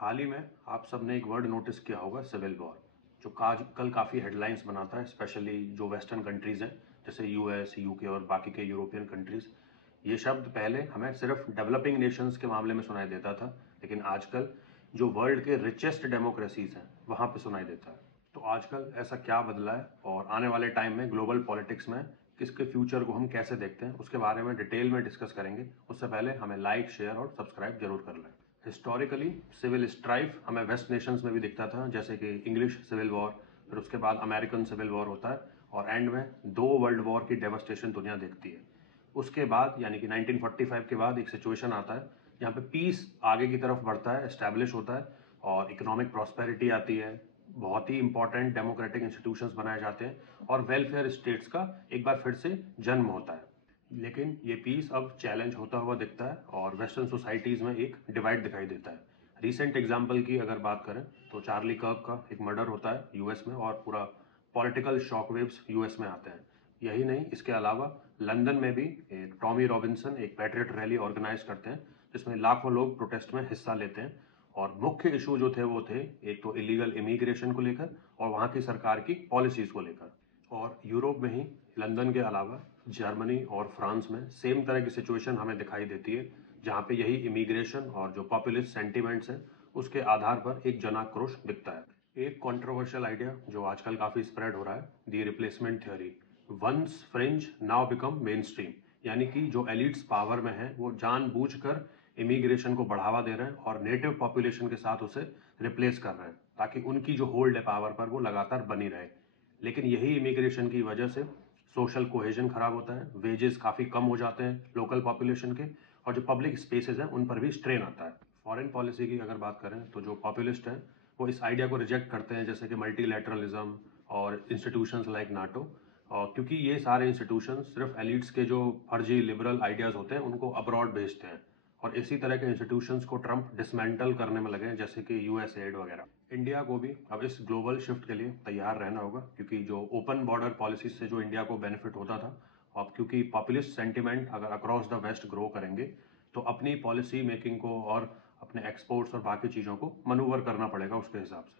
हाल ही में आप सबने एक वर्ड नोटिस किया होगा, सिविल वॉर, जो कल काफ़ी हेडलाइंस बनाता है, स्पेशली जो वेस्टर्न कंट्रीज़ हैं जैसे यूएस, यूके और बाकी के यूरोपियन कंट्रीज़। ये शब्द पहले हमें सिर्फ डेवलपिंग नेशंस के मामले में सुनाई देता था, लेकिन आजकल जो वर्ल्ड के रिचेस्ट डेमोक्रेसीज हैं वहाँ पे सुनाई देता है। तो आजकल ऐसा क्या बदला है और आने वाले टाइम में ग्लोबल पॉलिटिक्स में किसके फ्यूचर को हम कैसे देखते हैं, उसके बारे में डिटेल में डिस्कस करेंगे। उससे पहले हमें लाइक, शेयर और सब्सक्राइब जरूर कर लें। हिस्टोरिकली सिविल स्ट्राइफ हमें वेस्ट नेशंस में भी दिखता था, जैसे कि इंग्लिश सिविल वॉर, फिर उसके बाद अमेरिकन सिविल वॉर होता है और एंड में दो वर्ल्ड वॉर की डेवास्टेशन दुनिया देखती है। उसके बाद यानी कि 1945 के बाद एक सिचुएशन आता है जहाँ पे पीस आगे की तरफ बढ़ता है, एस्टैब्लिश होता है और इकोनॉमिक प्रॉस्पेरिटी आती है। बहुत ही इंपॉर्टेंट डेमोक्रेटिक इंस्टीट्यूशंस बनाए जाते हैं और वेलफेयर स्टेट्स का एक बार फिर से जन्म होता है। लेकिन ये पीस अब चैलेंज होता हुआ दिखता है और वेस्टर्न सोसाइटीज़ में एक डिवाइड दिखाई देता है। रिसेंट एग्जाम्पल की अगर बात करें तो चार्ली कर्क का एक मर्डर होता है यूएस में और पूरा पॉलिटिकल शॉकवेव्स यूएस में आते हैं। यही नहीं, इसके अलावा लंदन में भी एक टॉमी रॉबिन्सन एक पैट्रियट रैली ऑर्गेनाइज करते हैं जिसमें लाखों लोग प्रोटेस्ट में हिस्सा लेते हैं। और मुख्य इशू जो थे वो थे एक तो इलीगल इमिग्रेशन को लेकर और वहाँ की सरकार की पॉलिसीज को लेकर। और यूरोप में ही लंदन के अलावा जर्मनी और फ्रांस में सेम तरह की सिचुएशन हमें दिखाई देती है, जहाँ पे यही इमिग्रेशन और जो पॉपुलिस्ट सेंटिमेंट्स हैं उसके आधार पर एक जनाक्रोश दिखता है। एक कंट्रोवर्शियल आइडिया जो आजकल काफ़ी स्प्रेड हो रहा है, the replacement theory. Once fringe now become mainstream, यानी कि जो एलिट्स पावर में है वो जानबूझकर इमिग्रेशन को बढ़ावा दे रहे हैं और नेटिव पॉपुलेशन के साथ उसे रिप्लेस कर रहे हैं ताकि उनकी जो होल्ड है पावर पर वो लगातार बनी रहे। लेकिन यही इमिग्रेशन की वजह से सोशल कोहेजन खराब होता है, वेजेस काफ़ी कम हो जाते हैं लोकल पॉपुलेशन के और जो पब्लिक स्पेसेस हैं उन पर भी स्ट्रेन आता है। फॉरेन पॉलिसी की अगर बात करें तो जो पॉपुलिस्ट हैं वो इस आइडिया को रिजेक्ट करते हैं, जैसे कि मल्टीलैटरलिज्म और इंस्टीट्यूशंस लाइक नाटो। और क्योंकि ये सारे इंस्टीट्यूशंस सिर्फ एलिट्स के जो फर्जी लिबरल आइडियाज़ होते हैं उनको अब्रॉड भेजते हैं और इसी तरह के इंस्टीट्यूशंस को ट्रंप डिसमेंटल करने में लगे हैं, जैसे कि यूएसएड वगैरह। इंडिया को भी अब इस ग्लोबल शिफ्ट के लिए तैयार रहना होगा, क्योंकि जो ओपन बॉर्डर पॉलिसीज से जो इंडिया को बेनिफिट होता था, अब क्योंकि पॉपुलिस्ट सेंटिमेंट अगर अक्रॉस द वेस्ट ग्रो करेंगे तो अपनी पॉलिसी मेकिंग को और अपने एक्सपोर्ट्स और बाकी चीज़ों को मनूवर करना पड़ेगा उसके हिसाब से।